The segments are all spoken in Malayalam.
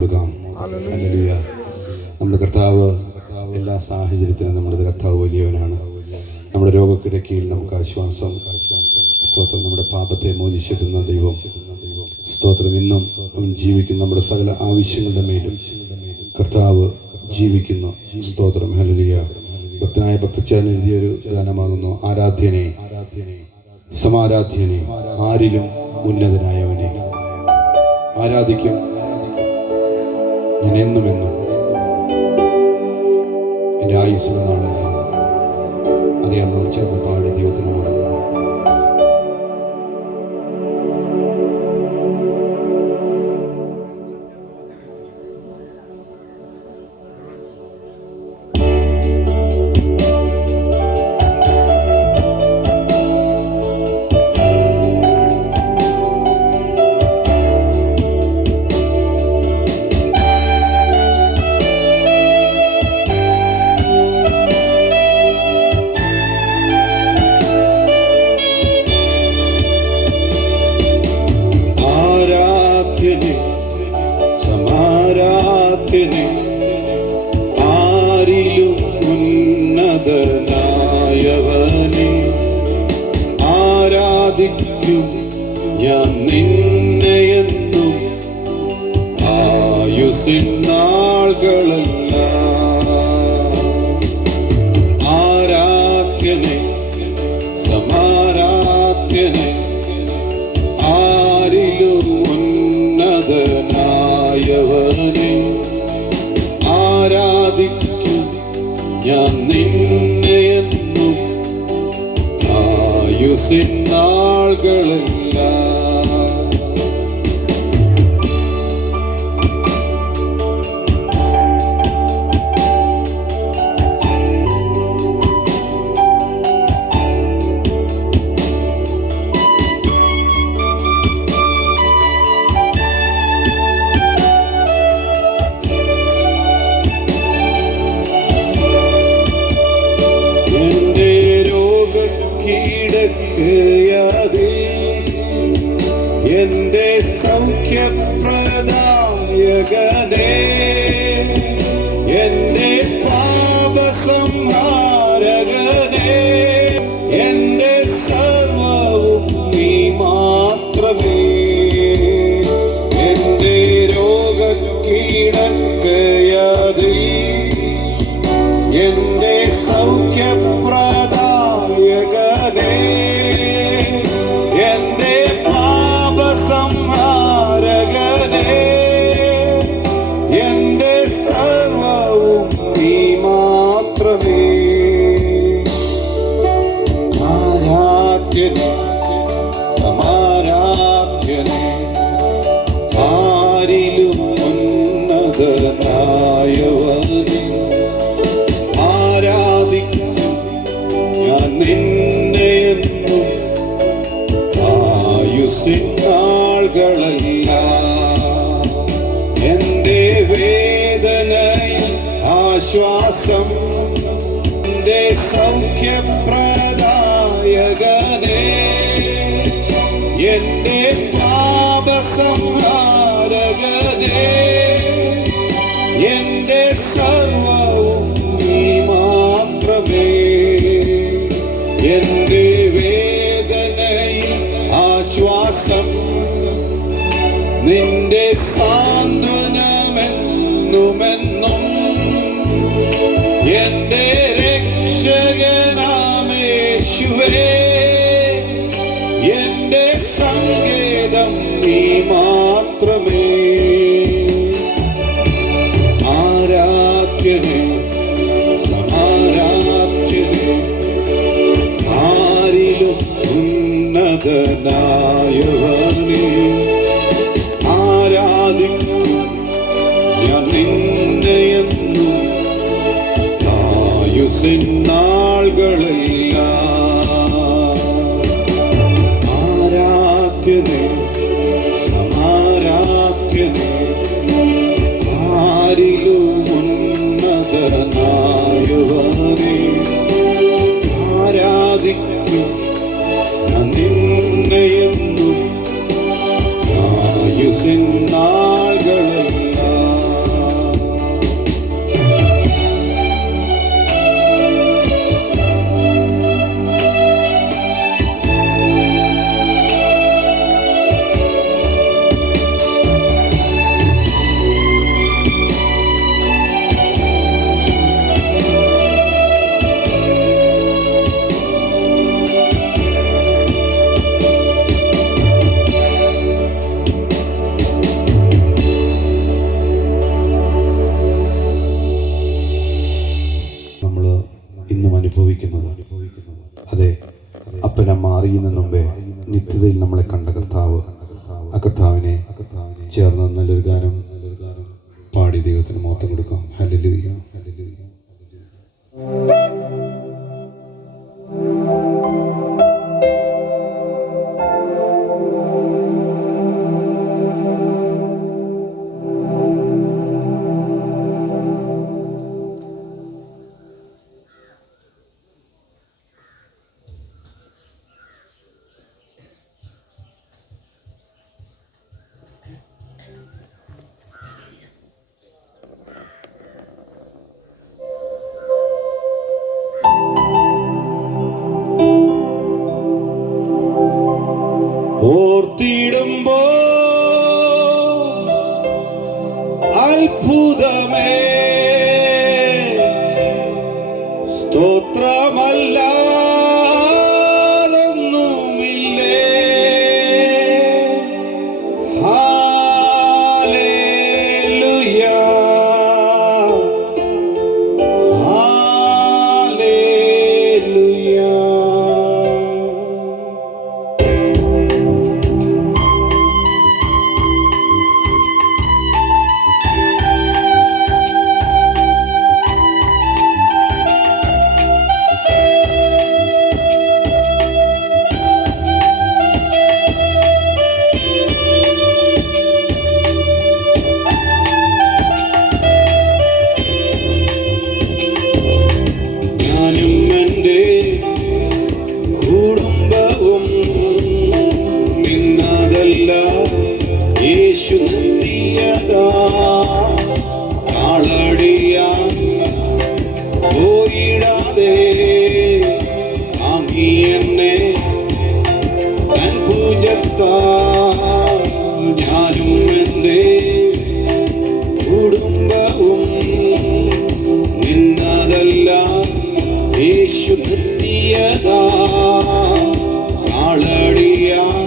ഹല്ലേലൂയ. നമ്മുടെ കർത്താവ് എല്ലാ സാഹചര്യത്തിലും നമ്മുടെ കർത്താവ് വലിയവനാണ്. നമ്മുടെ രോഗക്കിടക്കയിൽ നമുക്ക് ആശ്വാസം. സ്തോത്രം. നമ്മുടെ പാപത്തെ മോചിച്ചെത്തുന്ന ദൈവം. സ്തോത്രം. ഇന്നും അവൻ ജീവിക്കുന്ന നമ്മുടെ സകല ആവശ്യങ്ങളുടെ മേലും കർത്താവ് ജീവിക്കുന്നു. സ്തോത്രം. ഹല്ലേലൂയ. ഭക്തനായ ഭക്തച്ചാൻ എഴുതിയൊരു ഗാനമാകുന്നു. ആരാധ്യനെ സമാരാധ്യനെ ആരിലും ഉന്നതനായവനെ ആരാധിക്കും ഞാൻ എന്നും എൻ്റെ ആയുസ്സിന് നാളല്ല. അറിയാവുന്നവർ ചേർന്ന് പാടി ദൈവത്തിന് മുതൽ സമാരാധ്യനെ ആരിലും ഉന്നതനായവനെ ആരാധിക്കും ഞാൻ നിന്നെയെന്നും ആയുസ്സിൻ നാളുകളെല്ലാം. ആരാധ്യനെ സമാരാധ്യനെ ആരിലും ഉന്നതനായവനെ ആരാധിക്കും ഞാൻ നിന്നെയെന്നും ആയുസ്സിൻ നാളുകളെല്ലാം. എന്റെ സൗഖ്യപ്രദായകനേ എന്റെ പാപസംഹാരകനേ എന്റെ സർവവും നീ മാത്രമേ. എന്റെ രോഗക്കീടക്കയതിൽ എന്റെ സൗഖ്യപ്രദായകനേ എന്റെ പാപസംഹാരകനേ എന്റെ സർവവും നീ മാത്രമേ. ആരാധ്യനെ സമാരാധ്യനെ ആരിലും ഉന്നതനായവനെ ആരാധിക്കും ഞാൻ നിന്നെയെന്നും ആയുസ്സിൻ നാളുകളെല്ലാം. എന്റെ വേദനയിൽ ആശ്വാസം എന്റെ സൗഖ്യപ്രദായകനേ എന്റെ പാപസംഹാരകനേ എന്റെ സർവവും നീ മാത്രമേ. എന്റെ വേദനയിൽ ആശ്വാസം നിന്റെ സാന്ത്വനമെന്നുമെന്നും എന്റെ രക്ഷകനാമേശുവേ എന്റെ സങ്കേതം നീ മാത്രമേ. ആരാധ്യനെ സമാരാധ്യനെ ആരിലും ഉന്നതനായവനെ ആരാധിക്കും ഞാൻ നിന്നെയെന്നും ആയുസ്സിൻ നാളുകളെല്ലാം. ആരാധ്യനെ സമാരാധ്യനെ ആരിലും ഉന്നതനായവനെ ആരാധിക്കും ഞാൻ നിന്നെയെന്നും ആയുസ്സിൻ നാളുകളെല്ലാം. ചേർന്ന് നല്ലൊരു ഗാനം പാടി ദൈവത്തിന് മഹത്വം കൊടുക്കാം. ഹല്ലേലൂയ, ഹല്ലേലൂയ. ഓർത്തിടുമ്പോ അത്ഭുതമേ സ്തോത്രമല്ലാതൊന്നുമില്ലേ. ഹല്ലേലൂയ, ഹല്ലേലൂയ. യേശു നിർത്തിയതാ കാളടിയാൻ പോയിടാതെ ആമി എന്നെ തൻ പൂജത്താ. ഞാനും എൻ്റെ കുടുംബവും നിന്നതല്ല യേശു നിർത്തിയതാ കാളടിയാൻ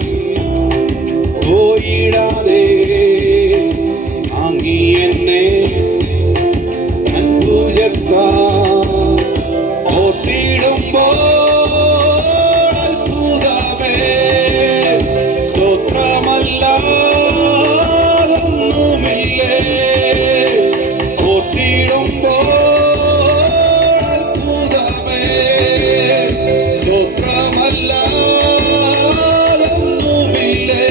പോയിടാതെ ആങ്ങി എന്നെ തൻ പൂജത്താ. ഓർത്തിടുമ്പോൾ അത്ഭുതമേ സ്തോത്രമല്ലാതൊന്നുമില്ലേ. ഓർത്തിടുമ്പോൾ അത്ഭുതമേ സ്തോത്രമല്ലാതൊന്നുമില്ലേ.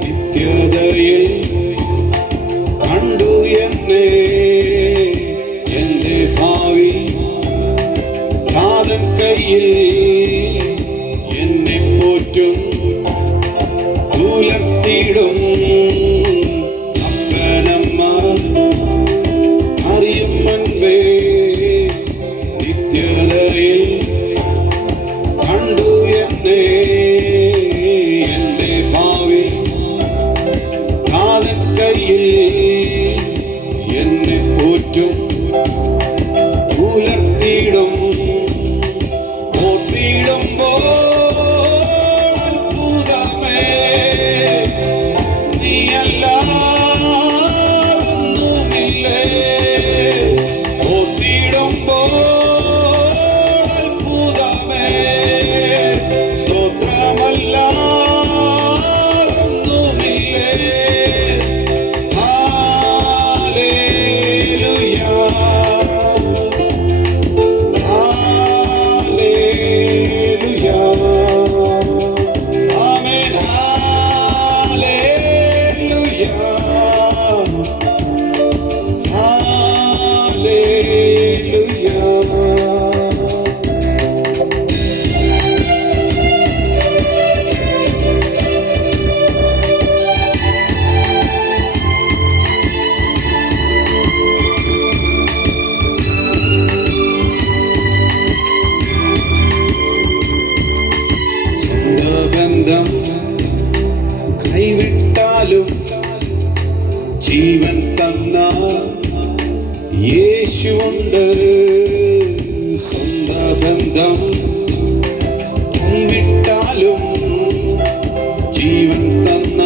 നിത്യതയിൽ കണ്ടു എന്നെ എന്റെ ഭാവി താതൻ കയ്യിൽ എന്നെ പോറ്റും പുലർത്തിടും. അപ്പനമ്മ അറിയും മുൻപേ നിത്യതയിൽ കണ്ടു എന്നെ എന്റെ ഭാവി താതൻ കയ്യിൽ എന്നെ പോറ്റും പുലർത്തിടും. ഓർത്തിടുമ്പോൾ അത്ഭുതമേ നീ ബന്ധം കൈവിട്ടാലും ജീവൻ തന്ന യേശുവുണ്ട്. സ്വന്ത ബന്ധം കൈവിട്ടാലും ജീവൻ തന്ന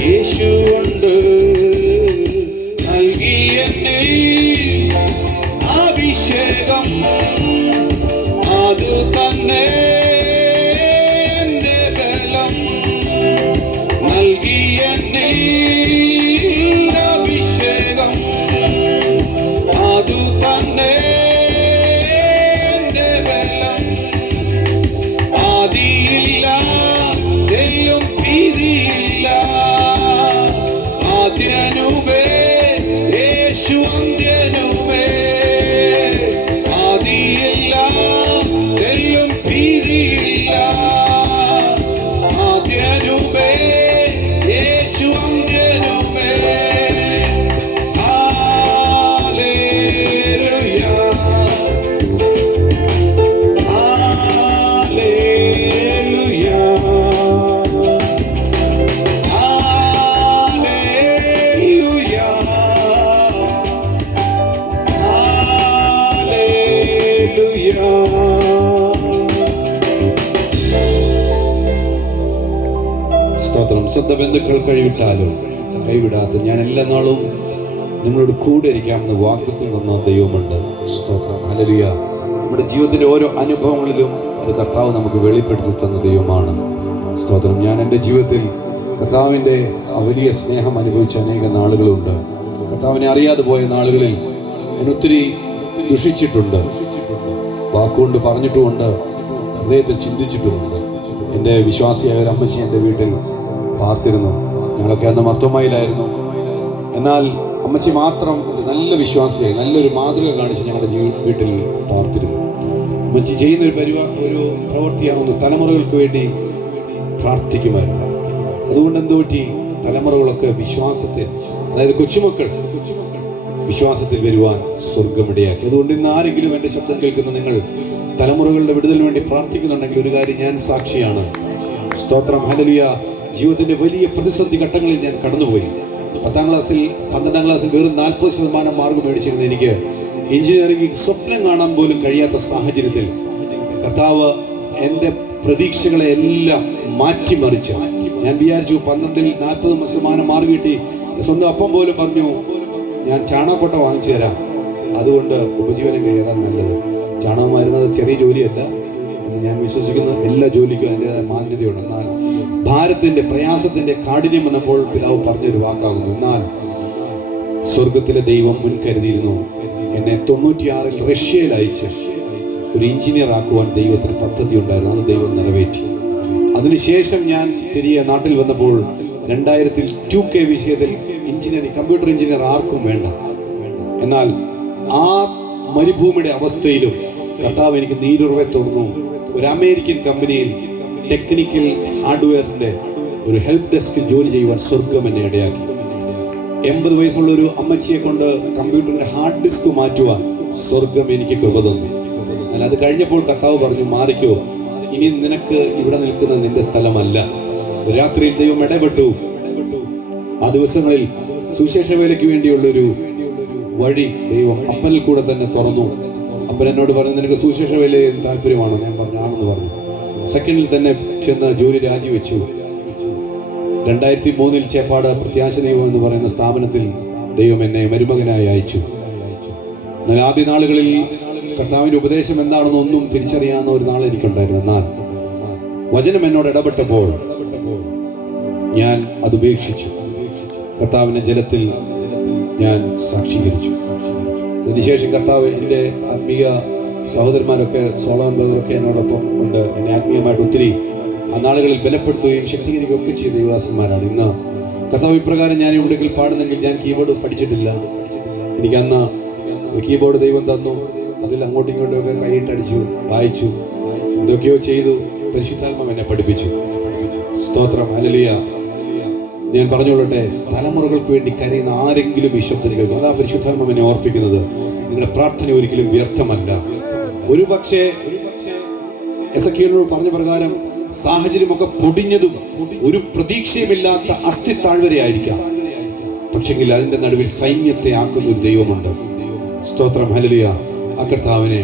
യേശുവുണ്ട്. നൽകിയെന്നിൽ അഭിഷേകം അത് തന്നെ എന്റെ ബലം. നൽകിയെന്നിൽ അഭിഷേകം അത് തന്നെ എന്റെ ബലം. ആദിയില്ല തെല്ലും ഭീതിയില്ല, ആദ്യനുമേ യേശു അന്ത്യനുമേ. ആദിയില്ല തെല്ലും ഭീതിയില്ല, ആദ്യനുമേ യേശു അന്ത്യനുമേ. ഹല്ലേലൂയ ഹല്ലേലൂയ ഹല്ലേലൂയ സ്തോത്രം. സ്വന്തം ബന്ധുക്കൾ കൈവിടാത്ത ഞാൻ എല്ലാ നാളും നിങ്ങളോട് കൂടെ ഇരിക്കാമെന്ന് വാഗ്ദത്തം തന്ന ദൈവമുണ്ട്. സ്തോത്രം. ഹല്ലേലൂയ. നമ്മുടെ ജീവിതത്തിൻ്റെ ഓരോ അനുഭവങ്ങളിലും അത് കർത്താവ് നമുക്ക് വെളിപ്പെടുത്തി തന്ന ദൈവമാണ്. സ്തോത്രം. ഞാൻ എൻ്റെ ജീവിതത്തിൽ കർത്താവിൻ്റെ വലിയ സ്നേഹം അനുഭവിച്ച അനേക നാളുകളുണ്ട്. കർത്താവിനെ അറിയാതെ പോയ നാളുകളിൽ ഞാൻ ഒത്തിരി ദുഷിച്ചിട്ടുണ്ട്. വാക്കുകൊണ്ട് പറഞ്ഞിട്ടുമുണ്ട്, ഹൃദയത്തിൽ ചിന്തിച്ചിട്ടുമുണ്ട്. എൻ്റെ വിശ്വാസിയായ ഒരു അമ്മച്ചി എൻ്റെ വീട്ടിൽ പാർത്തിരുന്നു. ഞങ്ങളൊക്കെ അന്ന് മർത്തോമയിലായിരുന്നു. എന്നാൽ അമ്മച്ചി മാത്രം നല്ല വിശ്വാസിയായി നല്ലൊരു മാതൃക കാണിച്ച് ഞങ്ങളുടെ വീട്ടിൽ പാർത്തിരുന്നു. അമ്മച്ചി ചെയ്യുന്നൊരു ഒരു പ്രവൃത്തിയാവുന്നു, തലമുറകൾക്ക് വേണ്ടി പ്രാർത്ഥിക്കുമായിരുന്നു. അതുകൊണ്ട് എന്ത് പറ്റി? തലമുറകളൊക്കെ വിശ്വാസത്തിൽ, അതായത് കൊച്ചുമക്കൾ വിശ്വാസത്തിൽ വരുവാൻ സ്വർഗമിടയാക്കി. അതുകൊണ്ട് ഇന്ന് ആരെങ്കിലും എൻ്റെ ശബ്ദം കേൾക്കുന്ന നിങ്ങൾ തലമുറകളുടെ വിടുതലിന് വേണ്ടി പ്രാർത്ഥിക്കുന്നുണ്ടെങ്കിൽ ഒരു കാര്യം ഞാൻ സാക്ഷിയാണ്. സ്തോത്രം. ഹല്ലേലൂയ. ജീവിതത്തിൻ്റെ വലിയ പ്രതിസന്ധി ഘട്ടങ്ങളിൽ ഞാൻ കടന്നുപോയി. 10ാം ക്ലാസ്സിൽ 12ാം ക്ലാസ്സിൽ വെറും 40% മാർക്ക് മേടിച്ചിരുന്ന എനിക്ക് എഞ്ചിനീയറിംഗ് സ്വപ്നം കാണാൻ പോലും കഴിയാത്ത സാഹചര്യത്തിൽ കർത്താവ് എൻ്റെ പ്രതീക്ഷകളെ എല്ലാം മാറ്റിമറിച്ച് ഞാൻ വിചാരിച്ചു 12ൽ 40% മാർക്ക് കിട്ടി. സ്വന്തം അപ്പം പോലും പറഞ്ഞു, ഞാൻ ചാണകപ്പൊട്ട വാങ്ങിച്ചു തരാം, അതുകൊണ്ട് ഉപജീവനം കഴിയാൻ നല്ലത്. ചാണകം വരുന്നത് ചെറിയ ജോലിയല്ല എന്ന് ഞാൻ വിശ്വസിക്കുന്നു. എല്ലാ ജോലിക്കും അതിൻ്റെതായ മാന്യതയുണ്ട്. എന്നാൽ ഭാരത്തിൻ്റെ പ്രയാസത്തിൻ്റെ കാഠിന്യം വന്നപ്പോൾ പിതാവ് പറഞ്ഞൊരു വാക്കാകുന്നു, എന്നാൽ സ്വർഗത്തിലെ ദൈവം മുൻകരുതിയിരുന്നു. എന്നെ 96ൽ റഷ്യയിൽ അയച്ച് ഒരു എഞ്ചിനീയർ ആക്കുവാൻ ദൈവത്തിന് പദ്ധതി ഉണ്ടായിരുന്നു. അത് ദൈവം നിറവേറ്റി. അതിനുശേഷം ഞാൻ തിരികെ നാട്ടിൽ വന്നപ്പോൾ 2000 2K വിഷയത്തിൽ എഞ്ചിനീയറിംഗ്, കമ്പ്യൂട്ടർ എഞ്ചിനീയർ ആർക്കും വേണ്ട. എന്നാൽ ആ മരുഭൂമിയുടെ അവസ്ഥയിലും കർത്താവ് എനിക്ക് നീരുറവെ തുറന്നു. ഒരു അമേരിക്കൻ കമ്പനിയിൽ ടെക്നിക്കൽ ഹാർഡ്വെയറിൻ്റെ ഒരു ഹെൽപ്പ് ഡെസ്കിൽ ജോലി ചെയ്യുവാൻ സ്വർഗം എന്നെ ഇടയാക്കി. 80 വയസ്സുള്ള ഒരു അമ്മച്ചിയെ കൊണ്ട് കമ്പ്യൂട്ടറിൻ്റെ ഹാർഡ് ഡിസ്ക് മാറ്റുവാൻ സ്വർഗം എനിക്ക് കൃപ തന്നു. എന്നാൽ അത് കഴിഞ്ഞപ്പോൾ കർത്താവ് പറഞ്ഞു, മാറിക്കോ, ഇനി നിനക്ക് ഇവിടെ നിൽക്കുന്ന നിന്റെ സ്ഥലമല്ല. രാത്രിയിൽ ദൈവം ഇടപെട്ടു. ആ ദിവസങ്ങളിൽ സുവിശേഷ വേലയ്ക്ക് വേണ്ടിയുള്ളൊരു വഴി ദൈവം അപ്പനിൽ കൂടെ തന്നെ തുറന്നു. അപ്പൻ എന്നോട് പറഞ്ഞു, നിനക്ക് സുവിശേഷ വേലയിൽ താല്പര്യമാണോ? ഞാൻ പറഞ്ഞു ആണെന്ന് പറഞ്ഞു. സെക്കൻഡിൽ തന്നെ ചെന്ന് ജോലി രാജിവെച്ചു. 2003 ചേപ്പാട് പ്രത്യാശ ദൈവം എന്ന് പറയുന്ന സ്ഥാപനത്തിൽ ദൈവം എന്നെ മരുമകനായി അയച്ചു. എന്നാൽ ആദ്യ നാളുകളിൽ കർത്താവിൻ്റെ ഉപദേശം എന്താണെന്ന് ഒന്നും തിരിച്ചറിയാവുന്ന ഒരു നാൾ എനിക്കുണ്ടായിരുന്നു. എന്നാൽ വചനം എന്നോട് ഇടപെട്ടപ്പോൾ ഞാൻ അത് ഉപേക്ഷിച്ചു. കർത്താവിൻ്റെ ജലത്തിൽ ഞാൻ സാക്ഷീകരിച്ചു. അതിനുശേഷം കർത്താവ് എൻ്റെ ആത്മീയ സഹോദരന്മാരൊക്കെ, സോളമൻ ബ്രദറൊക്കെ എന്നോടൊപ്പം ഉണ്ട്. എന്നെ ആത്മീയമായിട്ട് ഒത്തിരി ആ നാളുകളിൽ ബലപ്പെടുത്തുകയും ശക്തീകരിക്കുകയും ഒക്കെ ചെയ്ത യുവാസന്മാരാണ്. ഇന്ന് കർത്താവ് ഇപ്രകാരം ഞാൻ ഇവിടെ പാടുന്നെങ്കിൽ ഞാൻ കീബോർഡ് പഠിച്ചിട്ടില്ല. എനിക്കന്ന് ഒരു കീബോർഡ് ദൈവം തന്നു. അതിൽ അങ്ങോട്ടും ഇങ്ങോട്ടും ഒക്കെ കൈയിട്ടടിച്ചു, വായിച്ചു, എന്തൊക്കെയോ ചെയ്തു. പരിശുദ്ധാത്മാവ് എന്നെ പഠിപ്പിച്ചു. സ്തോത്രം. ഹല്ലേലൂയ. ഞാൻ പറഞ്ഞുകൊള്ളട്ടെ, തലമുറകൾക്ക് വേണ്ടി കരയുന്ന ആരെങ്കിലും ഈ ശബ്ദം കേൾക്കും. അതാ പരിശുദ്ധാത്മാവ് എന്നെ ഓർപ്പിക്കുന്നത്. നിങ്ങളുടെ പ്രാർത്ഥന ഒരിക്കലും വ്യർത്ഥമല്ല. ഒരു പക്ഷേ എസെക്കിയേലിനോട് പറഞ്ഞ പ്രകാരം സാഹചര്യമൊക്കെ പൊടിഞ്ഞതും ഒരു പ്രതീക്ഷയുമില്ലാത്ത അസ്ഥിത്താഴ്വരയായിരിക്കാം. പക്ഷെങ്കിൽ അതിന്റെ നടുവിൽ സൈന്യത്തെ ആക്കുന്ന ഒരു ദൈവമുണ്ട്. സ്തോത്രം, ഹല്ലേലൂയ. ആ കർത്താവിനെ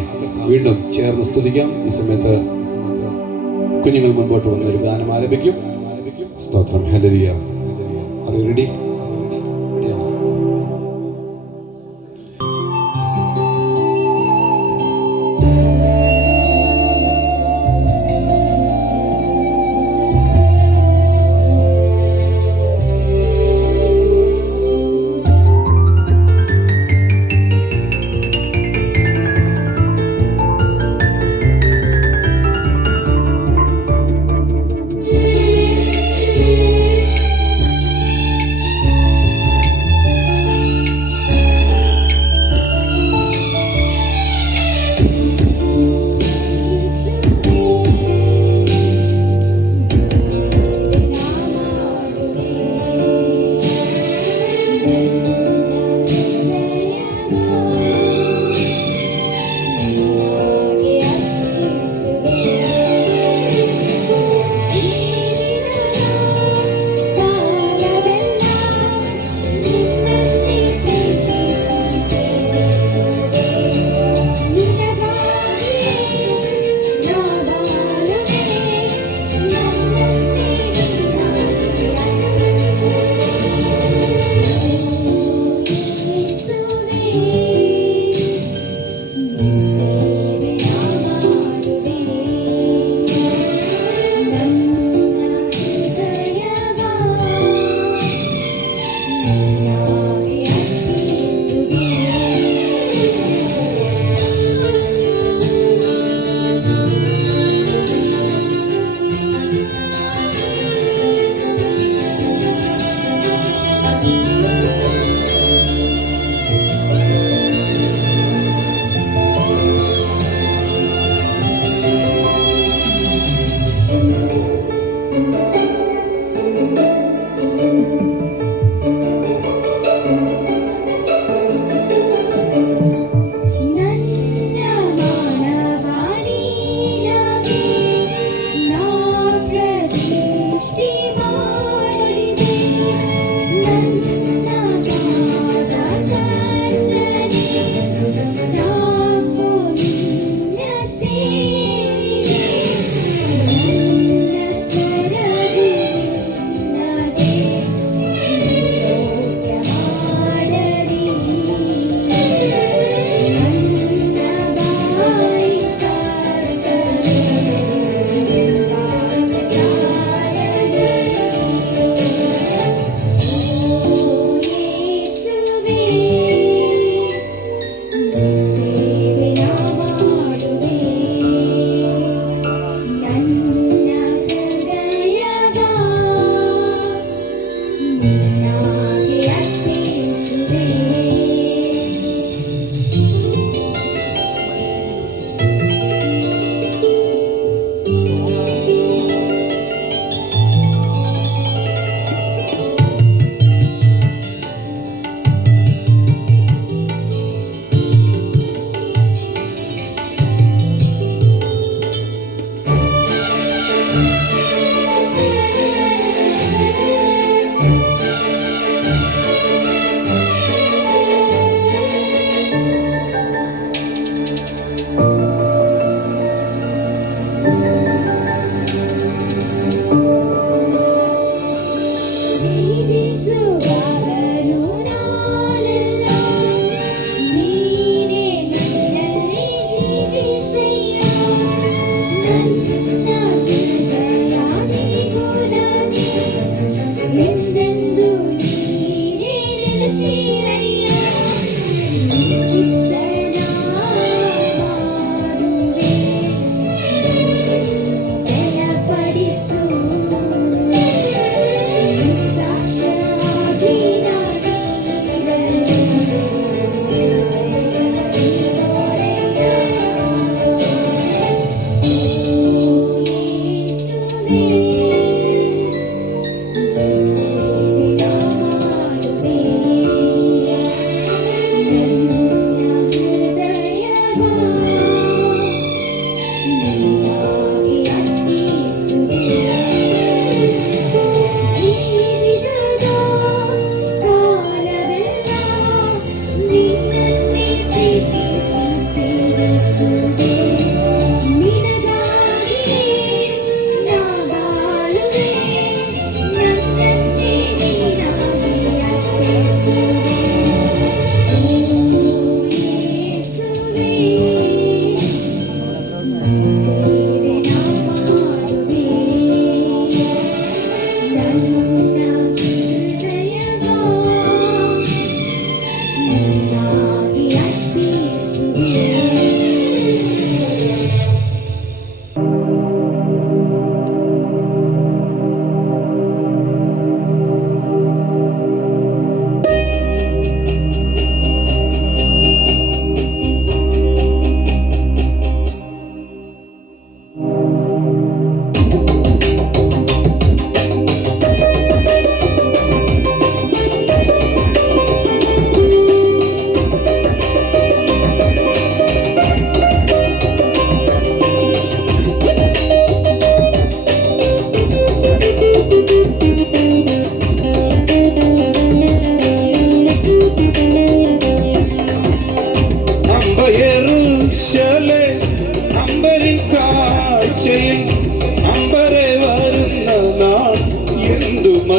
വീണ്ടും ചേർന്ന് സ്തുതിക്കാം. ഈ സമയത്ത് കുഞ്ഞുങ്ങൾ മുൻപോട്ട് വന്ന ഒരു ഗാനം ആലപിക്കും. സ്തോത്രം, ഹല്ലേലൂയ. Are you ready?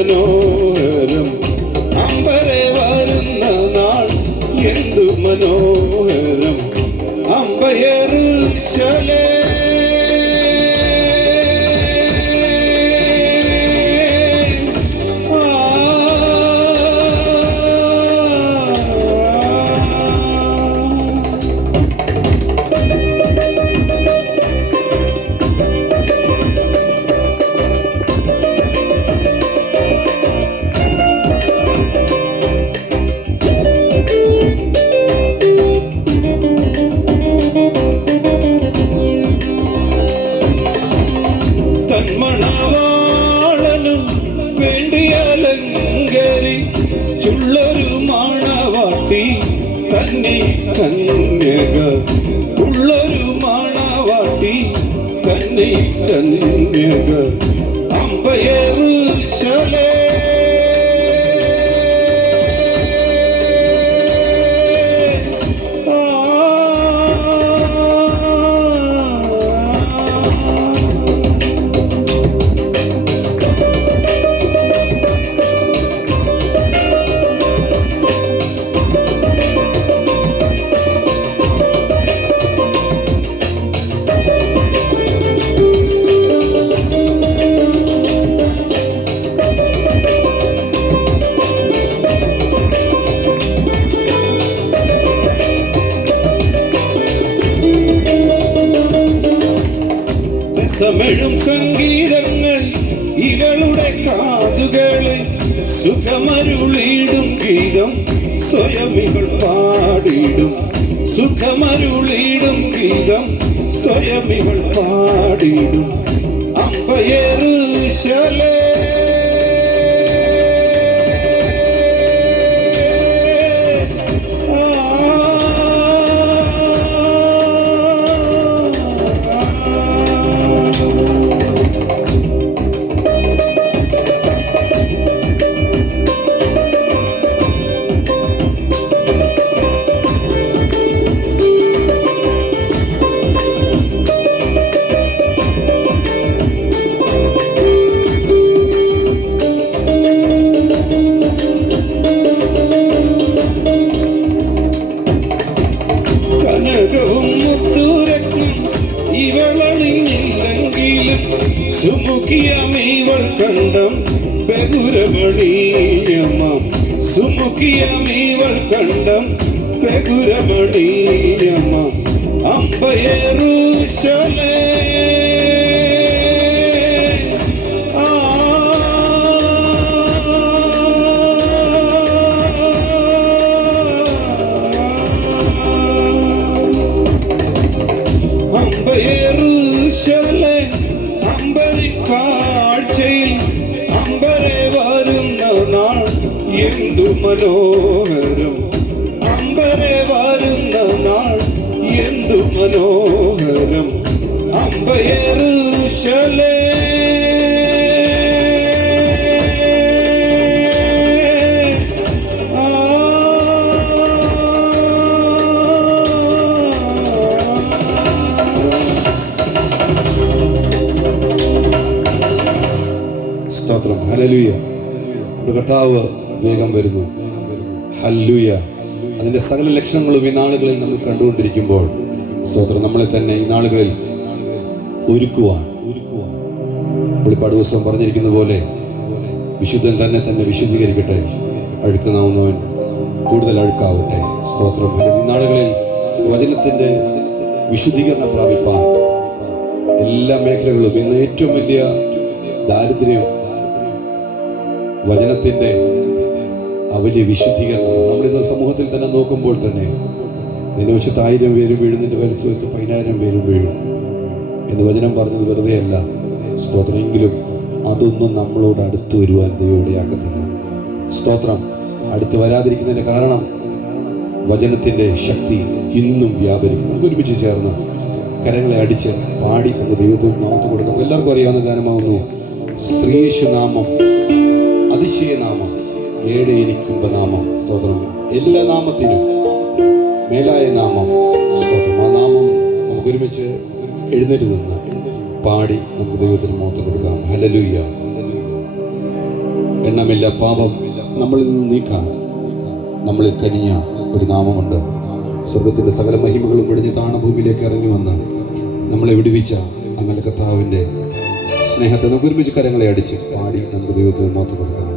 മനോഹരം അമ്പരെ വരുന്ന നാൾ എന്തു മനോഹരം അമ്പയറുശലേ തന്മണവാളനും വേണ്ടിയലങ്കരി ചുള്ളൊരു മണവാട്ടി തന്നെ കന്യക ഉള്ളൊരു മണവാട്ടി തന്നെ കന്യക അമ്പയറുശലേ സമഴും സംഗീതങ്ങൾ ഇവളുടെ കാതുകളെ സുഖമരുളിടും ഗീതം സ്വയം ഇവൾ പാടിടും സുഖമരുളിടും ഗീതം സ്വയം ഇവൾ പാടിടും അമ്പയറുശലേ ഇവളണിഞ്ഞില്ലെങ്കിലും സുമുഖിയമീവൾ കണ്ടം ബഹുരമണീയമം സുമുഖിയമീവൾ കണ്ടം ബഹുരമണീയമം അമ്പയറുശലേ അമ്പയറുശലേ അമ്പരി കാഴ്ചയിൽ അമ്പരെ വരുന്ന നാൾ എന്തു മനോഹരം അമ്പരെ വരുന്ന നാൾ എന്തു മനോഹരം അമ്പയറുശലേ സ്തോത്രം. ഹല്ലേലൂയ. നമ്മുടെ കർത്താവ് വേഗം വരുന്നു. ഹല്ലേലൂയ. അതിൻ്റെ സകല ലക്ഷണങ്ങളും ഈ നാളുകളിൽ നമ്മൾ കണ്ടുകൊണ്ടിരിക്കുമ്പോൾ സ്തോത്രം നമ്മളെ തന്നെ ഈ നാളുകളിൽ ഒരുക്കുവാൻ വെളിപ്പാട് ദിവസം പറഞ്ഞിരിക്കുന്ന പോലെ വിശുദ്ധൻ തന്നെ വിശുദ്ധീകരിക്കട്ടെ, അഴുക്കുന്നാവുന്നവൻ കൂടുതൽ അഴുക്കാവട്ടെ. സ്തോത്രം. ഈ നാളുകളിൽ വചനത്തിൻ്റെ വിശുദ്ധീകരണം പ്രാപിപ്പാൻ എല്ലാ മേഖലകളും ഇന്ന് ഏറ്റവും വലിയ ദാരിദ്ര്യം വചനത്തിൻ്റെ വലിയ വിശുദ്ധീകരണമാണ്. നമ്മളിന്ന് സമൂഹത്തിൽ തന്നെ നോക്കുമ്പോൾ തന്നെ നിന്റെ വശത്ത് 1000 പേരും വീഴും, നിന്റെ വലതുവശത്ത് 10000 പേരും വീഴും എന്ന് വചനം പറഞ്ഞത് വെറുതെ അല്ല. സ്തോത്രം. എങ്കിലും അതൊന്നും നമ്മളോട് അടുത്ത് വരുവാൻ ദൈവം ഇടയാക്കത്തില്ല. സ്തോത്രം. അടുത്ത് വരാതിരിക്കുന്നതിൻ്റെ കാരണം വചനത്തിൻ്റെ ശക്തി ഇന്നും വ്യാപരിക്കും. നമുക്ക് ഒരുമിച്ച് ചേർന്ന് കരങ്ങളെ അടിച്ച് പാടി നമുക്ക് ദൈവത്തിന് നാമത്ത് കൊടുക്കാം. എല്ലാവർക്കും അറിയാവുന്ന ഗാനമാവുന്നു ശ്രീയേശുനാമം അതിശയനാമം ഏഴ് എനിക്കുമ്പ നാമം. സ്തോത്രം. എല്ലാ നാമത്തിനും മേലായ നാമം. സ്തോത്രം. ആ നാമം നമുക്ക് ഒരുമിച്ച് എഴുന്നേറ്റ് നിന്ന് പാടി നമുക്ക് ദൈവത്തിന് മഹത്വം കൊടുക്കാം. ഹല്ലേലൂയ. എണ്ണമില്ല പാപം നമ്മളിൽ നിന്ന് നീക്കാൻ നമ്മളിൽ കനിഞ്ഞ ഒരു നാമമുണ്ട്. സ്വർഗത്തിൻ്റെ സകല മഹിമകളും വെടിഞ്ഞ് താണഭൂമിയിലേക്ക് ഇറങ്ങി വന്ന് നമ്മളെ വിടുവിച്ച അങ്ങനെ കർത്താവിൻ്റെ സ്നേഹത്തെ നമുക്ക് ഒരുമിച്ച് കരങ്ങളെ അടിച്ച് പാടി നമുക്ക് ദൈവത്തിന് മഹത്വം കൊടുക്കാം.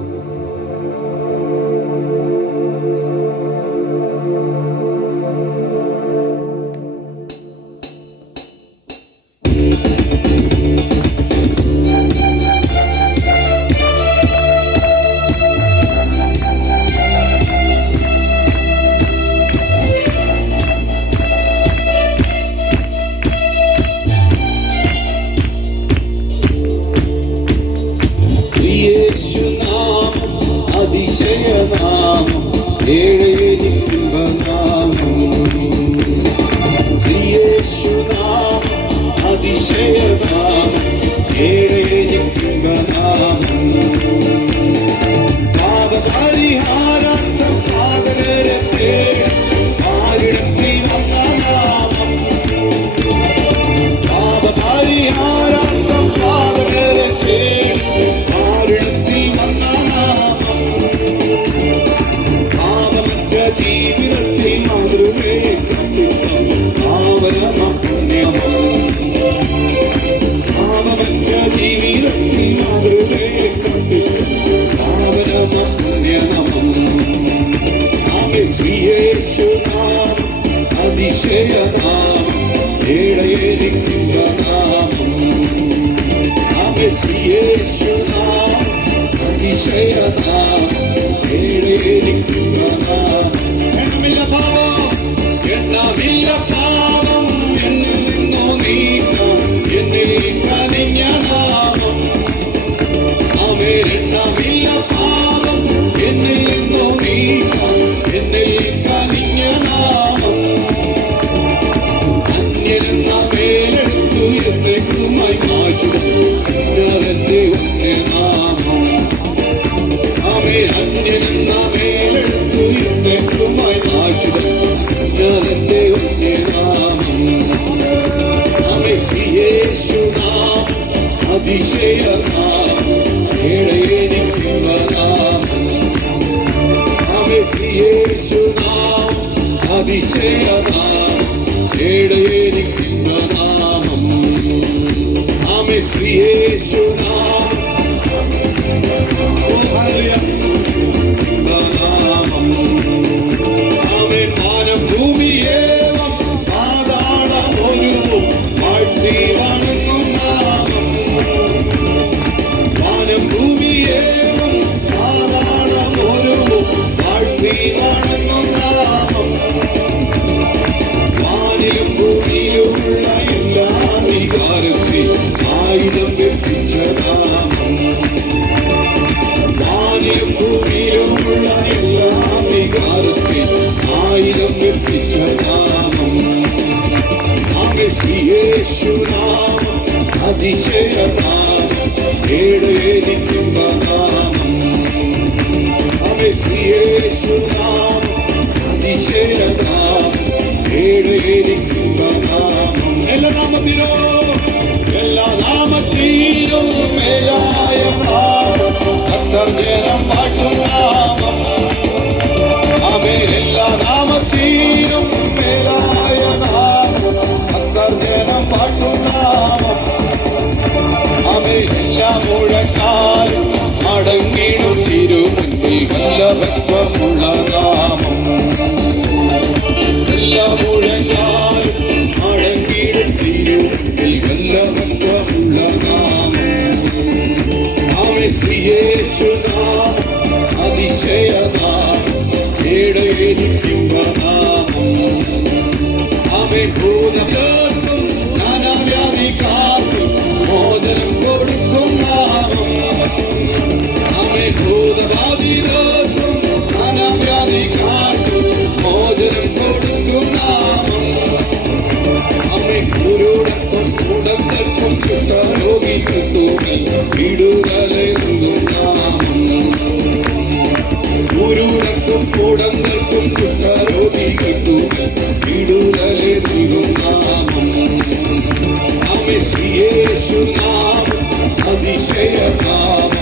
യേശുനാമം അതിശയനാമം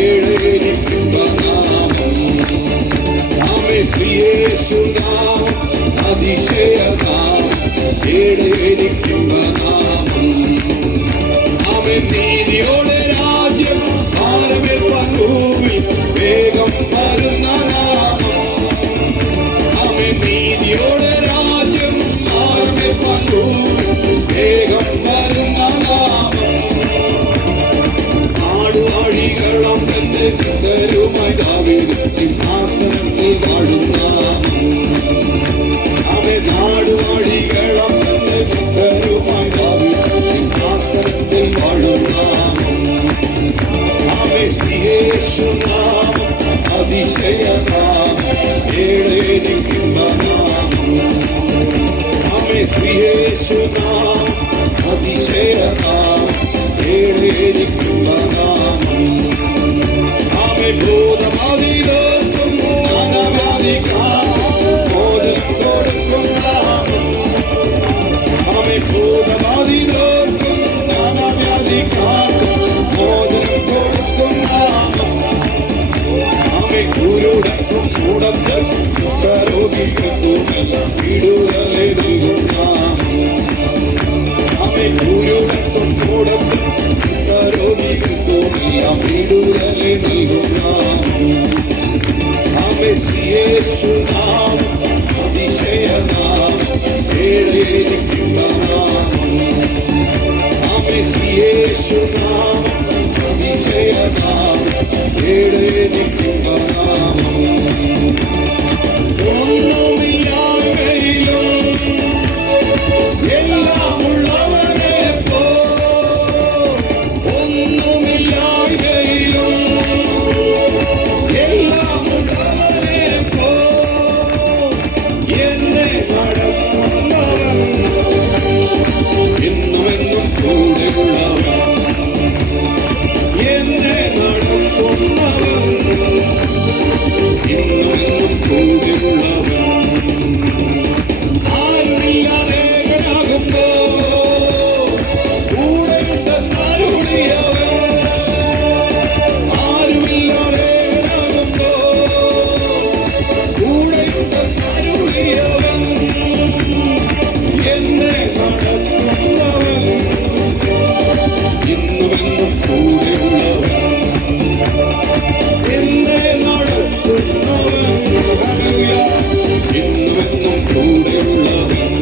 ഏഴേലിക്കും യേശുനാമം അതിശയനാമം കേടേടിക്കുന്ന നാമം. അവൻ നീതിയോടെ രാജ്യം ഭാരമേൽപ്പാൻ ഭൂമിൽ വേഗം വരുന്ന നാമം. അവൻ നീതിയോടെ രാജ്യം ഭാരമേൽപ്പാൻ ഭൂമിൽ വേഗം വരുന്ന നാമം. നാടുവാഴികളും തന്റെ സിദ്ധരുമായി ദാവീദ് സിംഹാസനത്തിൽ വാഴും നാമം. അവൻ നാടുവാഴികളും തന്റെ സിദ്ധരുമായി ദാവീദ് സിംഹാസനത്തിൽ വാഴും നാമം. അവൻ യേശുനാമം അതിശയനാമം കേടേടിക്കുന്ന നാമം. അവൻ യേശുനാമം അതിശയനാമം കേടേടിക്കുന്ന നാമം. അവൻ ഭൂതബാധിതർക്കും നാനാവ്യാധിക്കാർക്കും മോചനം കൊടുക്കും നാമം. അവൻ ഭൂതബാധിതർക്കും നാനാവ്യാധിക്കാർക്കും മോചനം കൊടുക്കും നാമം. അവൻ കുരുടർക്കും മൂടർക്കും കുഷ്ഠരോഗികൾക്കുമെല്ലാം വിടുതൽ നൽകും നാമം. അവൻ കുരുടർക്കും മൂടർക്കും കുഷ്ഠരോഗികൾക്കുമെല്ലാം വിടുതൽ നൽകും നാമം. അവൻ യേശുനാമം അതിശയനാമം കേടേടിക്കുന്ന നാമം. അവൻ യേശുനാമം അതിശയനാമം കേടേടിക്കുന്ന നാമം. ഒന്നുമില്ലായ്മയിലും എല്ലാം ഉള്ളവനെ പോ. ഒന്നുമില്ലായ്മയിലും എല്ലാം ഉള്ളവനെ പോ. എന്നെ നടത്തുന്നവൻ എന്നുമെന്നും കൂടെയുള്ളവൻ. എന്നെ നടത്തുന്നവൻ എന്നുമെന്നും കൂടെയുള്ളവൻ. ആരുമില്ലാതേകനാകുമ്പോ കൂടെയുണ്ടെന്നരുളിയവൻ. ആരുമില്ലാതേകനാകുമ്പോ കൂടെയുണ്ടെന്നരുളിയവൻ. എന്നെ നടത്തുന്നവൻ എന്നുമെന്നും കൂടെയുള്ളവൻ. എന്നെ നടത്തുന്നവൻ ഹല്ലേലൂയ എന്നുമെന്നും കൂടെയുള്ളവൻ.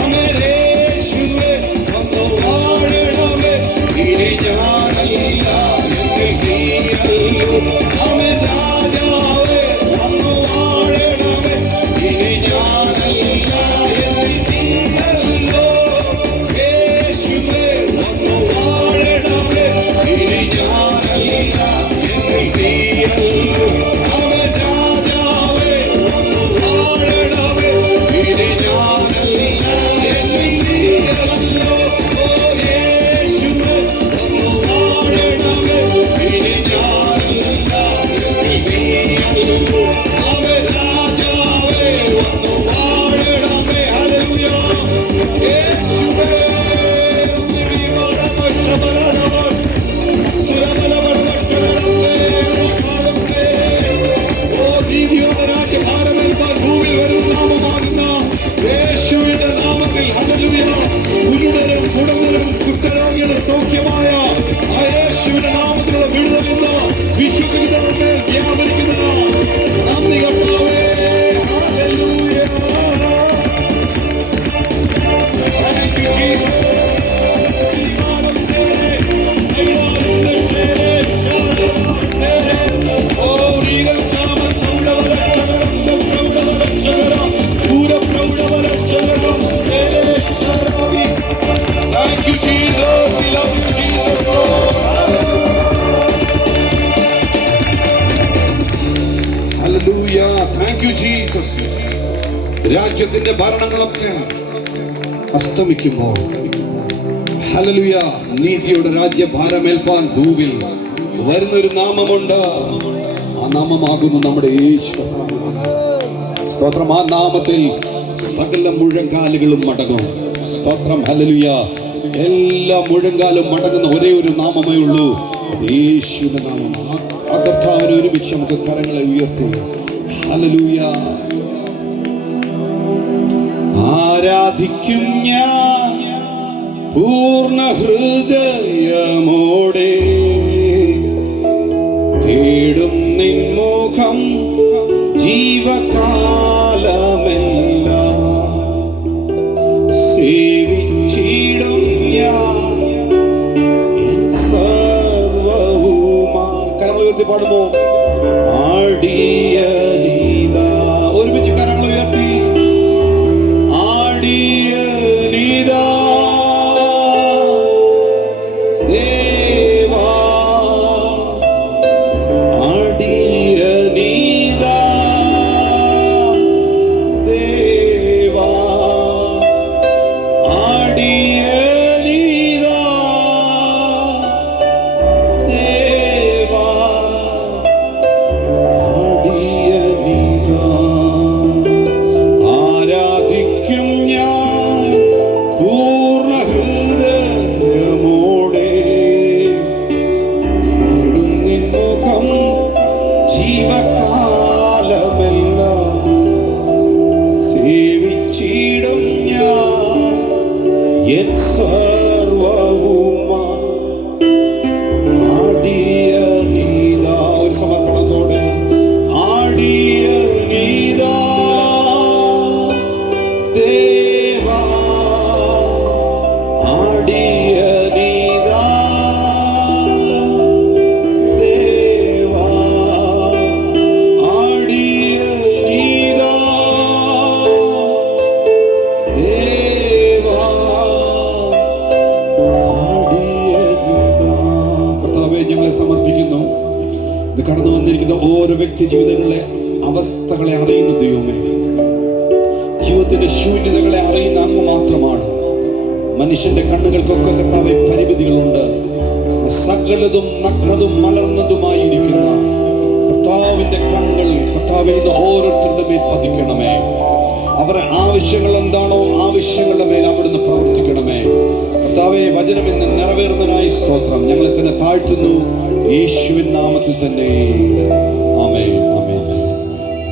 അവൻ യേശുവേ വന്നു വാഴണമേ. ഇനി ഞാനല്ല എന്നിൽ നീയല്ലോ. അവൻ രാജാവേ വന്നു വാഴണമേ. ഇനി ഞാനല്ല എന്നിൽ നീയല്ലോ. യേശുവേ വന്നു വാഴണമേ. ഇനി ഞാനല്ല എന്നിൽ നീയല്ലോ. അവൻ രാജാവേ വന്നു വാഴണമേ. ഇനി ഞാനല്ല എന്നിൽ നീയല്ലോ. ഓ യേശുവേ വന്നു വാഴണമേ. ഇനി ഞാനല്ല എന്നിൽ നീയല്ലോ. അവൻ രാജാവേ വന്നു വാഴണമേ. ഹല്ലേലൂയ യേശുവേ. നീതിയുടെ രാജ്യഭാരമേൽപ്പാൻ ഭൂമിയിൽ വരുന്ന നാമമാകുന്ന യേശുവിന്റെ നാമത്തിൽ ഹല്ലേലൂയ. കുരുടരും കുടതരും കുഷ്ഠരോഗികളുടെ സൗഖ്യമായ ആ യേശുവിന്റെ നാമത്തിലുള്ള വിടുതൽ ഇന്ന് വിശ്വസിക്കുന്നവരുടെ മേൽ വ്യാപരിക്കുന്നതാണ്. നന്ദി കർത്താവേ. Hallelujah. Thank you, Jesus. Thank you, Jesus. We love you, Jesus. Hallelujah. Thank you, Jesus. രാജ്യത്തിന്റെ ഭരണങ്ങളൊക്കെ അസ്തമിക്കുമ്പോൾ ഹല്ലേലൂയ നീതിയുടെ രാജ്യഭാരമേൽപ്പാൻ ഭൂവിൽ വരുന്നൊരു നാമമുണ്ട്. ആ നാമമാകുന്നു നമ്മുടെ യേശു. സ്തോത്രം. ആ നാമത്തിൽ സകല മുഴങ്കാലുകളും മടങ്ങും. സ്തോത്രം. ഹല്ലേലൂയ. എല്ലാ മുഴങ്കാലും മടങ്ങുന്ന ഒരേ ഒരു നാമമേ ഉള്ളൂ. അത് യേശുവിന്റെ നാമം. ആ കർത്താവിനെ ഒരുമിച്ച് നമുക്ക് കരങ്ങളെ ഉയർത്തി ഹല്ലേലൂയ. ആരാധിക്കും ഞാൻ പൂർണ്ണ ഹൃദയമോടെ, തേടും നിൻമുഖം ജീവകാലമെല്ലാം, സേവിച്ചിടും ഞാൻ എൻ സർവ്വവുമാ. കരങ്ങൾ ഉയർത്തി പാടുമോ? ആടിയനീതാ. ഒരുമിച്ച് കരങ്ങൾ ഉയർത്തി. ആടിയനീതാ ദേവാ, ആടിയനീതാ ദേവാ, ആടിയനീതാ ദേവാ, ആടിയനീതാ. ആരാധിക്കും ഞാൻ പൂർണ്ണ ഹൃദയമോടെ, തേടും നിൻമുഖം ജീവകാലമെല്ലാം, സേവിച്ചിടും ഞാൻ എൻ സർവ്വവുമാ. ആടിയനീതാ. ഒരു സമർപ്പണത്തോടെ ആടിയനീതാ ദേവാ, ആടിയനീതാ ദേവാ, ആടിയനീതാ ദേവാ, ആടിയനീതാ. കർത്താവേ, ഞങ്ങളെ സമർപ്പിക്കുന്നു. ഇത് കടന്നു വന്നിരിക്കുന്ന ഓരോ വ്യക്തി ജീവിതങ്ങളിലെ അവസ്ഥകളെ അറിയുന്ന ദൈവമേ, ജീവിതത്തിന്റെ ശൂന്യതകളെ അറിയുന്ന അങ്ങ് മാത്രമാണ്. മനുഷ്യന്റെ കണ്ണുകൾക്കൊക്കെ കർത്താവേ പരിമിതികളുണ്ട്. സകലതും നഗ്നതും മലർന്നതുമായിരിക്കുന്ന കർത്താവിന്റെ കണ്ണുകൾ കർത്താവേ ഇന്ന് ഓരോരുത്തരുടെ മേൽ പതിക്കണമേ. അവരുടെ ആവശ്യങ്ങൾ എന്താണോ ആവശ്യങ്ങളുടെ മേൽ അവിടുന്ന് പ്രവർത്തിക്കണമേ. കർത്താവേ, വചനം ഇന്ന് നിറവേറുന്നതിനായി സ്തോത്രം. ഞങ്ങളെ തന്നെ താഴ്ത്തുന്നു യേശുവിൻ നാമത്തിൽ തന്നെ.